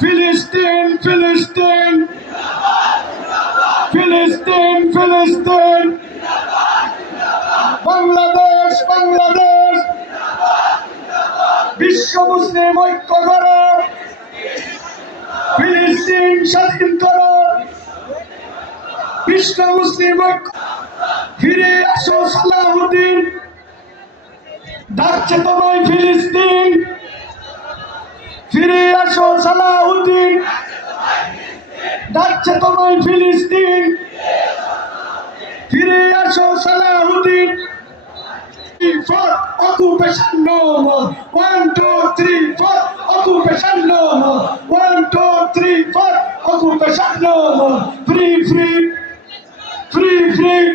ফিলিস্তিন ফিলিস্তিন ফিলিস্তিন ফিলিস্তিন বাংলাদেশ বাংলাদেশ বিশ্ব মুসলিম ঐক্য করো ফিলিস্তিন স্বাধীন করো বিশ্ব মুসলিম ঐক্য ফিরে আসো সালাহুদ্দিন ডাকছে তোমায় ফিলিস্তিন ফিরে আসো সালাহুদ্দিন ডাকছে তোমায় ফিলিস্তিন ফিরে আসো Salahuddin for occupation no more 1 2 3 4 occupation no more 1 2 3 4 occupation no more free free free free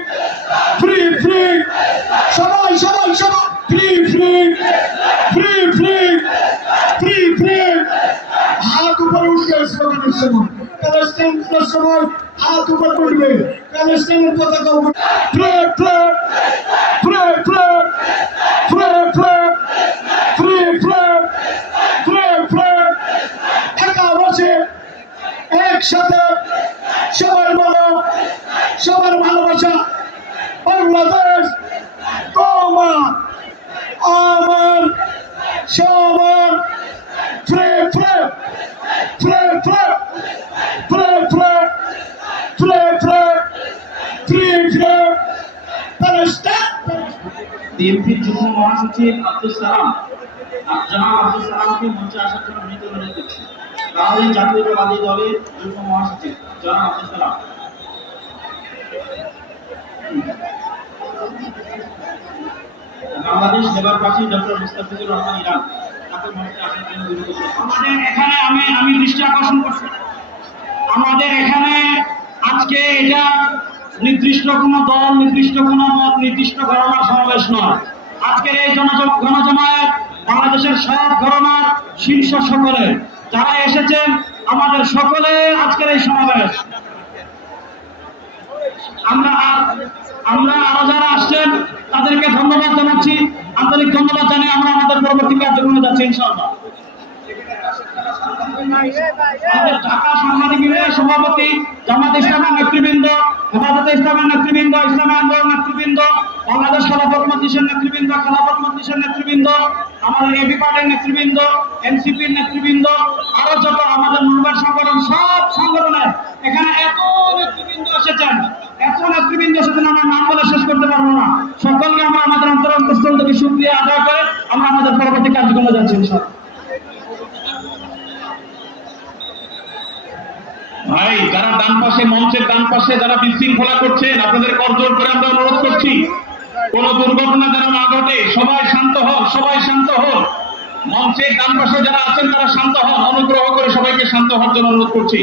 free free সবাই সবাই সবাই free free free free free free হাত উপরে উঠে স্লোগানের সময় প্যালেস্টাইনের সময় হাত উপরে উঠবে প্যালেস্টাইনের পতাকা উপরে pray pray pray pray pray pray pray pray pray pray একা বসে একসাথে সবার বলো সবার ভালোবাসা বাংলাদেশ তোমার আমার সবার pray pray pray pray pray pray pray pray pray pray Palestine বিএনপির যুগ্ম মহাসচিব আব্দুল সালাম জনাব আব্দুল সালামকে মঞ্চে আসার জন্য বিনীত অনুরোধ করছি। বাংলাদেশ জাতীয়তাবাদী দলের যুগ্ম মহাসচিব জনাব Abdul Salam. Bangladesh labour party doctor Mustafizur Rahman Iran তাকে মঞ্চে আসার জন্য বিনীত অনুরোধ। আমাদের এখানে আমি দৃষ্টি আকর্ষণ করছি, আমাদের এখানে আজকে এটা নির্দিষ্ট কোনো দল, নির্দিষ্ট কোনো মত, নির্দিষ্ট ঘরানার সমাবেশ নয়। আজকের এই গণজমায়েত বাংলাদেশের সব ঘরানার শীর্ষ সকলে যারা এসেছেন, আমাদের সকলে আজকের এই সমাবেশ। আমরা আরো যারা আসছেন তাদেরকে ধন্যবাদ জানাচ্ছি, আন্তরিক ধন্যবাদ জানিয়ে আমরা আমাদের পরবর্তী কার্যক্রমে যাচ্ছি ইনশাআল্লাহ। আমাদের ঢাকা সাংবাদিক ইউনিয়নের সভাপতি, জামাত ইসলামের নেতৃবৃন্দ, হেফাজতে ইসলামের নেতৃবৃন্দ, ইসলামী আন্দোলন নেতৃবৃন্দ, বাংলাদেশ খেলাফত মজলিসের নেতৃবৃন্দ, খেলাফত মজলিসের নেতৃবৃন্দ, আমাদের এবি পার্টির নেতৃবৃন্দ, এনসিপির নেতৃবৃন্দ, আরো যত আমাদের মুরব্বী সংগঠন, সব সংগঠনের এখানে এত নেতৃবৃন্দ এসেছেন, আমরা নাম বলে শেষ করতে পারবো না। সকলকে আমরা আমাদের অন্তরস্থল থেকে শুকরিয়া আদায় করে আমরা আমাদের পরবর্তী কার্যক্রমে যাচ্ছি ইনশাআল্লাহ। ভাই, যারা ডান পাশে, মঞ্চের ডান পাশে যারা বিশৃঙ্খলা করছেন, আপনাদের করজোর করে আমরা অনুরোধ করছি কোন দুর্ঘটনা যেন না ঘটে। সবাই শান্ত হন, সবাই শান্ত হন। মঞ্চের ডান পাশে যারা আছেন তারা শান্ত হন, অনুগ্রহ করে সবাইকে শান্ত হওয়ার জন্য অনুরোধ করছি।